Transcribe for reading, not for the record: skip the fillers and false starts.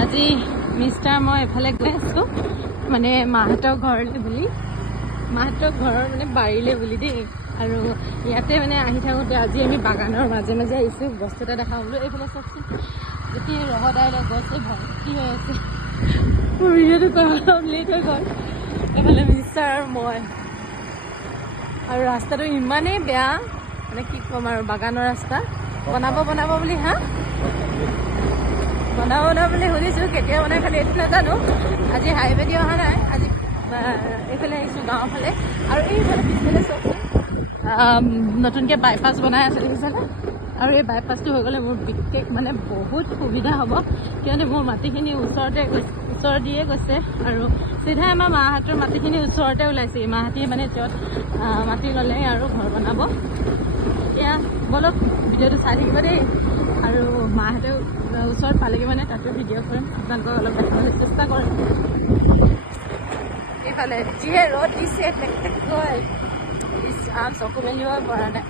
আজি মিষ্টাৰ মই এফালে গৈ আছোঁ মানে মাহঁতৰ ঘৰলৈ বুলি, মাহঁতৰ ঘৰৰ মানে বাৰীলৈ বুলি দেই। আৰু ইয়াতে মানে আহি থাকোঁতে আজি আমি বাগানৰ মাজে মাজে আহিছোঁ, বস্তু এটা দেখাওঁ বোলো। এইফালে চাওকচোন, গোটেই ৰহদাইলে গছে ভৰ্তি হৈ আছে। মোৰ ভিডিঅ'টো কৰা অলপ লেট হৈ গ'ল। এইফালে মিষ্টাৰ আৰু মই, আৰু ৰাস্তাটো ইমানেই বেয়া মানে কি ক'ম আৰু, বাগানৰ ৰাস্তা বনাব বুলি বনাব বুলি শুনিছোঁ, কেতিয়া বনাই খালি এইটো নাজানো। আজি হাইৱে দি অহা নাই, আজি এইফালে আহিছোঁ গাঁৱৰ ফালে। আৰু এইফালে পিছফালে চাওকচোন, নতুনকৈ বাইপাছ বনাই আছে দেখিছেনে? আৰু এই বাইপাছটো হৈ গ'লে মোৰ বিশেষ মানে বহুত সুবিধা হ'ব, কিয়নো মোৰ মাটিখিনি ওচৰত দিয়ে গৈছে। আৰু চিধাই আমাৰ মাহঁতৰ মাটিখিনি ওচৰতে ওলাইছে। মাহঁতে মানে য'ত মাটি ল'লে আৰু ঘৰ বনাব। এতিয়া বলক ভিডিঅ'টো চাই থাকিব দেই। আৰু মাহঁতেও ওচৰত পালেগৈ মানে তাতো ভিডিঅ' কৰিম, আপোনালোকক অলপ দেখাবলৈ চেষ্টা কৰিম। এইফালে যিহে ৰ'দ দিছে টেকটেকৈ, চকু মেলিব পৰা নাই।